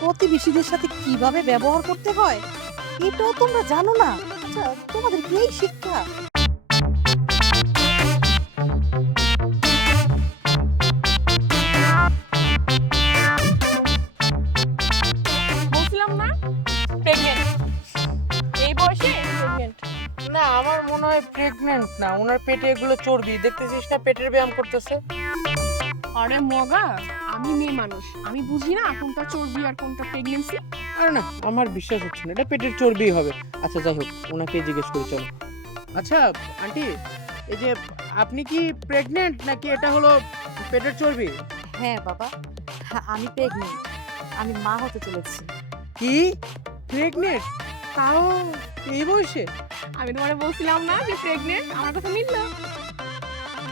প্রতিবেশীদের সাথে কিভাবে ব্যবহার করতে হয় এটাও তোমরা জানো না? আচ্ছা, তোমাদের কি এই শিক্ষা? বলছিলাম না প্রেগনেন্ট, এই বয়সে প্রেগনেন্ট। না, আমার মনে হয় প্রেগনেন্ট না, ওনার পেটে এগুলো চর্বি, দেখতেছিস না পেটের ব্যায়াম করতেছে। আরে মগা, আমি মেয়ে মানুষ, আমি বুঝি না কোনটা চর্বি আর কোনটা প্রেগনেন্সি। আরে না, আমার বিশ্বাস হচ্ছে না, এটা পেটের চর্বি হবে। আচ্ছা যাই হোক, ওনাকে জিজ্ঞেস করি চলো। আচ্ছা আন্টি, এই যে আপনি কি প্রেগনেন্ট নাকি এটা হলো পেটের চর্বি? হ্যাঁ বাবা, আমি প্রেগনেন্ট, আমি মা হতে চলেছি। কি প্রেগনেন্ট, তাও এই বয়সে? আমি তোমারে বলছিলাম না যে প্রেগনেন্ট, আমার কথা মিল না।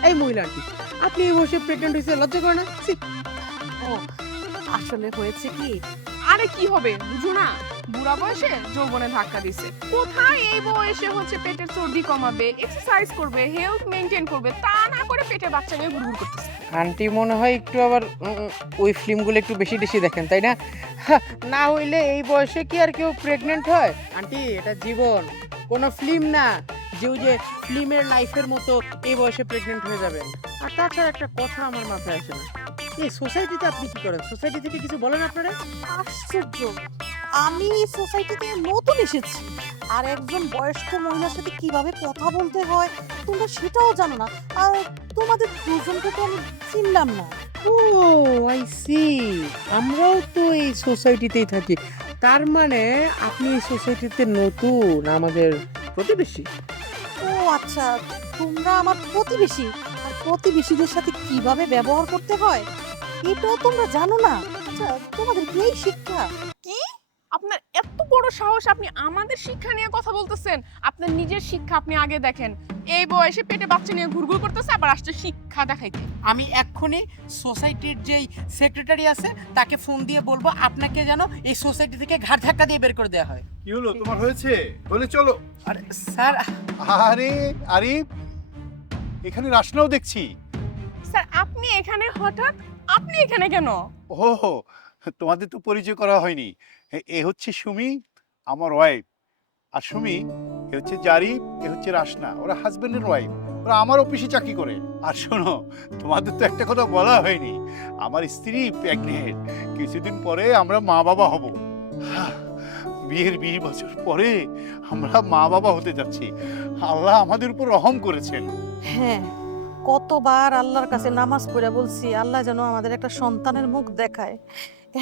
এই মহিলা আন্টি, আপনি এই বয়সে প্রেগনেন্ট হয়েছে, লজ্জা করে না? ছি। ও, আসলে হয়েছে কি, আরে কি হবে বুঝো না, বুড়া বয়সে যৌবনে ধাক্কা দিছে। কোথায় এই বয়সে হচ্ছে পেটের চর্বি কমাবে, এক্সারসাইজ করবে, হেলথ মেইনটেইন করবে, তা না করে পেটে বাচ্চা নিয়ে ঘুরঘুর করতেছে। আন্টি মনে হয় একটু আবার ওই ফিল্মগুলো একটু বেশি বেশি দেখেন, তাই না? হা, না হইলে এই বয়সে কি আর কেউ প্রেগনেন্ট হয়? আন্টি এটা জীবন, কোনো ফিল্ম না যে ওই যে ফিল্মের লাইফের মতো এই বয়সে প্রেগনেন্ট হয়ে যাবেন। আর তাছাড়া একটা কথা আমার মাথায় আসে না, এই সোসাইটিতে আপনি কি করেন? সোসাইটি থেকে কিছু বলেন আপনারা? আশ্চর্য, আমি এই সোসাইটিতে নতুন এসেছি আর একজন বয়স্ক মহিলার সাথে কিভাবে কথা বলতে হয় তোমরা সেটাও জানো না। আর তোমাদের দুজনকে তো আমি চিনলাম না। ও আই সি, আমরাও তো এই সোসাইটিতেই থাকি, তার মানে আপনি এই সোসাইটিতে নতুন, আমাদের প্রতিবেশী। ও আচ্ছা, তোমরা আমার প্রতিবেশী আর প্রতিবেশীদের সাথে কিভাবে ব্যবহার করতে হয় এটাও তোমরা জানো না? আচ্ছা, তোমাদের কি এই শিক্ষা? কি, আপনার এত বড় সাহস, আপনি আমাদের শিক্ষা নিয়ে কথা বলতেছেন? আপনার নিজের শিক্ষা আপনি আগে দেখেন। এই বয়সে পেটে বাচ্চা নিয়ে ঘুরঘুর করতেছে, আবার আসছে শিক্ষা দেখাইতে। আমি এক্ষুনি সোসাইটির যেই সেক্রেটারি আছে তাকে ফোন দিয়ে বলবো আপনাকে যেন এই সোসাইটি থেকে ঘাট ধাক্কা দিয়ে বের করে দেওয়া হয়। কি হলো তোমার, হয়েছে বলে চলো। আরে স্যার, আরে আরিফ, এখানে রাসনাও দেখছি। স্যার আপনি এখানে হঠাৎ, আপনি এখানে কেন? ও, তোমাদের তো পরিচয় করা হয়নি। এ হচ্ছে সুমি, আমার ওয়াইফ। আর সুমি, এ হচ্ছে জারিফ, এ হচ্ছে রাসনা, ওরা হাজবেন্ডের ওয়াইফ। ওরা আমার অফিসে চাকরি করে। আর শোনো, তোমাদের তো একটা কথা বলা হয়নি, আমার স্ত্রী প্রেগনেন্ট। কিছুদিন পরে আমরা মা বাবা হব। বিয়ের 20 বছর পরে আমরা মা বাবা হতে যাচ্ছি। আল্লাহ আমাদের উপর রহম করেছেন। হ্যাঁ, কতবার আল্লাহর কাছে নামাজ পড়ে বলছি আল্লাহ যেন আমাদের একটা সন্তানের মুখ দেখায়।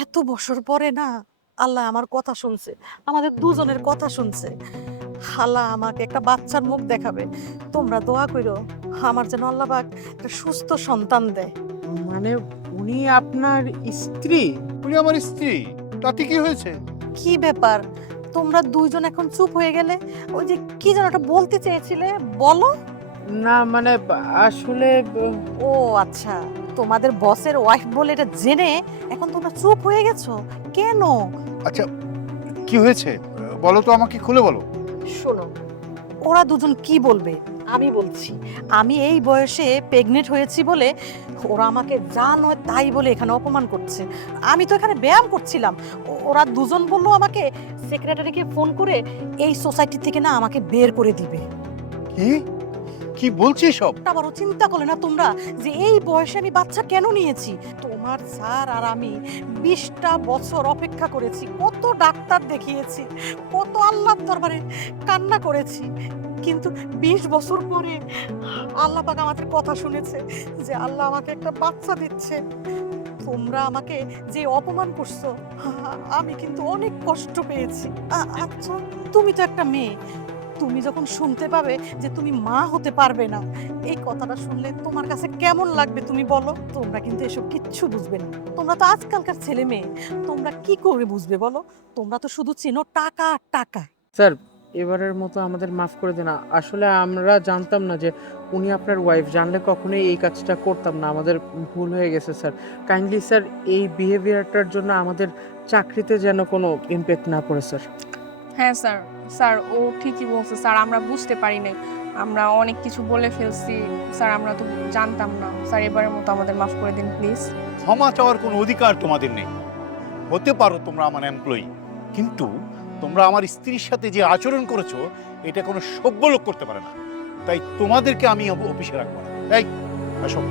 এত বছর পরে না, আল্লাহ আমার কথা শুনছে, আমাদের দুজনের কথা শুনছে। আল্লাহ আমাকে একটা বাচ্চার মুখ দেখাবে। তোমরা দোয়া করো আমার যেন আল্লাহ পাক একটা সুস্থ সন্তান দেয়। মানে উনি আপনার স্ত্রী? উনি আমার স্ত্রী, তাতে কি হয়েছে? কি ব্যাপার, তোমরা দুইজন এখন চুপ হয়ে গেলে? ওই যে কি যেন একটা বলতে চেয়েছিলে, বলো। না মানে আসলে ও আচ্ছা, তোমাদের বসের ওয়াইফ বলে এটা জেনে এখন তোমরা চুপ হয়ে গেছো কেন? আচ্ছা, কি হয়েছে বলো তো, আমাকে খুলে বলো। শোনো, ওরা দুজন কি বলবে আমি বলছি। আমি এই বয়সে প্রেগনেন্ট হয়েছি বলে ওরা আমাকে যা নয় তাই বলে এখানে অপমান করছে। আমি তো এখানে ব্যায়াম করছিলাম, ওরা দুজন বললো আমাকে সেক্রেটারিকে ফোন করে এই সোসাইটি থেকে না আমাকে বের করে দিবে। কি কি বলছিস সব? আবারও চিন্তা করলে না তোমরা যে এই বয়সে আমি বাচ্চা কেন নিয়েছি? তোমার স্যার আর আমি 20টা বছর অপেক্ষা করেছি, কত ডাক্তার দেখিয়েছি, কত আল্লাহর দরবারে কান্না করেছি, কিন্তু 20 বছর পরে আল্লাহ পাক আমাদের কথা শুনেছে যে আল্লাহ আমাকে একটা বাচ্চা দিচ্ছে। তোমরা আমাকে যে অপমান করছো, আমি কিন্তু অনেক কষ্ট পেয়েছি। আচ্ছা, তুমি তো একটা মেয়ে, তুমি যখন শুনতে পাবে যে তুমি মা হতে পারবে না, এই কথাটা শুনলে তোমার কাছে কেমন লাগবে তুমি বলো? তোমরা কিন্তু এসব কিচ্ছু বুঝবে না, তোমরা তো আজকালকার ছেলে মেয়ে, তোমরা কি করে বুঝবে বলো? তোমরা তো শুধু চেনো টাকা আর টাকা। স্যার এবারের মতো আমাদের মাফ করে দেন, আসলে আমরা জানতাম না যে উনি আপনার ওয়াইফ, জানলে কখনোই এই কাজটা করতাম না, আমাদের ভুল হয়ে গেছে স্যার। কাইন্ডলি স্যার এই বিহেভিয়ারটার জন্য আমাদের চাকরিতে যেন কোনো ইমপ্যাক্ট না পড়ে স্যার। হ্যাঁ স্যার, স্যার ও ঠিকই বলছে স্যার, আমরা বুঝতে পারি নাই, আমরা অনেক কিছু বলে ফেলছি স্যার, আমরা তো জানতাম না স্যার, এবারের মতো আমাদের মাফ করে দিন প্লিজ। ক্ষমা চাওয়ার কোনো অধিকার তোমাদের নেই। হতে পারো তোমরা আমার এমপ্লয়ি, কিন্তু তোমরা আমার স্ত্রীর সাথে যে আচরণ করেছো এটা কোনো সভ্য লোক করতে পারে না। তাই তোমাদেরকে আমি অফিসে রাখবো না। এই আসো।